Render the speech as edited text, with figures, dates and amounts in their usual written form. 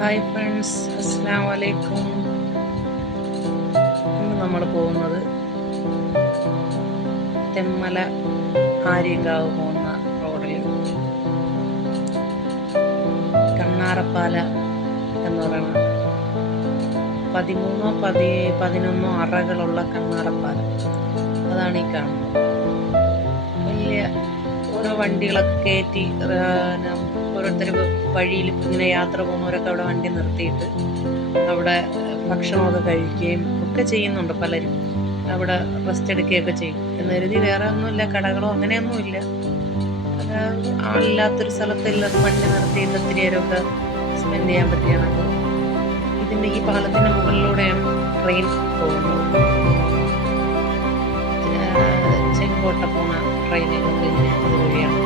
Hi friends, അസ്സലാമു അലൈക്കും. ഇന്ന് നമ്മൾ പോകുന്നത് തെന്മല ആര്യങ്കാവ് പോകുന്ന റോഡിൽ കണ്ണാറപ്പാല എന്ന് പറയുന്ന 11 അറകളുള്ള കണ്ണാറപ്പാല. അതാണ് ഈ കാണുന്നത്. വലിയ ഓരോ വണ്ടികളൊക്കെ കയറ്റി ഓരോരുത്തർ വഴിയിൽ ഇങ്ങനെ യാത്ര പോകുന്നവരൊക്കെ അവിടെ വണ്ടി നിർത്തിയിട്ട് അവിടെ ഭക്ഷണമൊക്കെ കഴിക്കുകയും ഒക്കെ ചെയ്യുന്നുണ്ട്. പലരും അവിടെ റെസ്റ്റ് എടുക്കുകയൊക്കെ ചെയ്യും എന്ന് കരുതി വേറെ ഒന്നുമില്ല, കടകളോ അങ്ങനെയൊന്നുമില്ല. ആളില്ലാത്തൊരു സ്ഥലത്ത് വണ്ടി നിർത്തിയിട്ട് ഒത്തിരി നേരമൊക്കെ സ്പെൻഡ് ചെയ്യാൻ പറ്റിയാണ്. ഇതിൻ്റെ ഈ പാലത്തിൻ്റെ മുകളിലൂടെയാണ് ട്രെയിൻ പോകുന്നത്. ചെങ്കോട്ട പോകുന്ന ട്രെയിനുകളൊക്കെ ഇതുവഴിയാണ്.